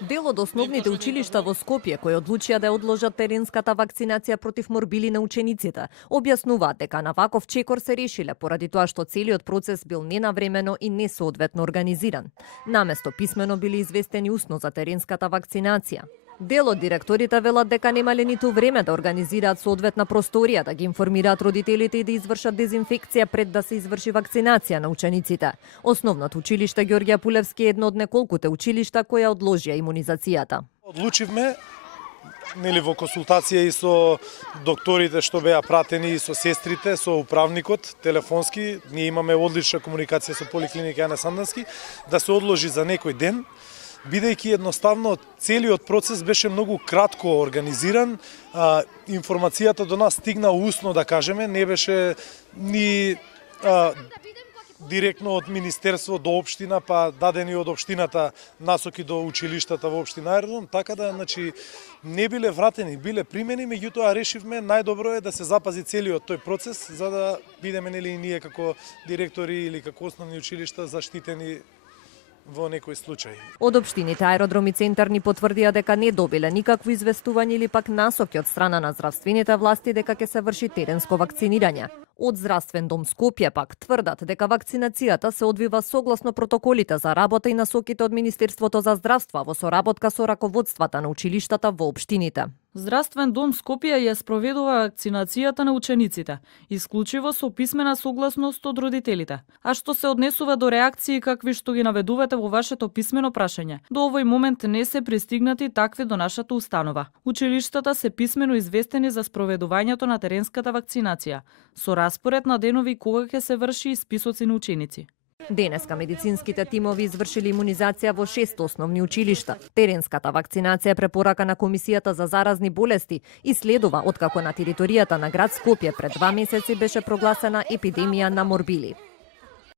Дел од основните училишта во Скопје кои одлучија да ја одложат теренската вакцинација против морбили на учениците, објаснуваат дека на ваков чекор се решиле поради тоа што целиот процес бил ненавремено и несоодветно организиран. Наместо писмено били известени усно за теренската вакцинација. Дел од директорите велат дека немале ниту време да организираат соодветна просторија, да ги информираат родителите и да извршат дезинфекција пред да се изврши вакцинација на учениците. Основното училиште Ѓорѓе Апулевски е едно од неколкуте училишта која одложија имунизацијата. Одлучивме во консултација и со докторите што беа пратени и со сестрите, со управникот, телефонски, ние имаме одлична комуникација со поликлиника Јане Сандански, да се одложи за некој ден, бидејќи едноставно целиот процес беше многу кратко организиран, информацијата до нас стигна усно, да кажеме, не беше ни директно од Министерство до општина, па дадени од општината насоки до училиштата во општина Аеродром, така да, не биле вратени, биле примени, меѓутоа решивме најдобро е да се запази целиот тој процес, за да бидеме и ние како директори или како основни училишта заштитени во некој случај. Од општините Аеродром и Центар ни потврдија дека не добиле никакво известување или пак насоки од страна на здравствените власти дека ќе се врши теренско вакцинирање. Од Здравствен дом Скопје пак тврдат дека вакцинацијата се одвива согласно протоколите за работа и насоките од Министерството за здравство во соработка со раководствата на училиштата во општините. Здравствен дом Скопје ја спроведува вакцинацијата на учениците, исклучиво со писмена согласност од родителите. А што се однесува до реакции какви што ги наведувате во вашето писмено прашање, до овој момент не се пристигнати такви до нашата установа. Училиштата се писмено известени за спроведувањето на теренската вакцинација, со распоред на денови кога ќе се врши и списоци на ученици. Денеска медицинските тимови извршили имунизација во 6 основни училишта. Теренската вакцинација е препорака на Комисијата за заразни болести и следува откако на територијата на град Скопје пред 2 месеци беше прогласена епидемија на морбили.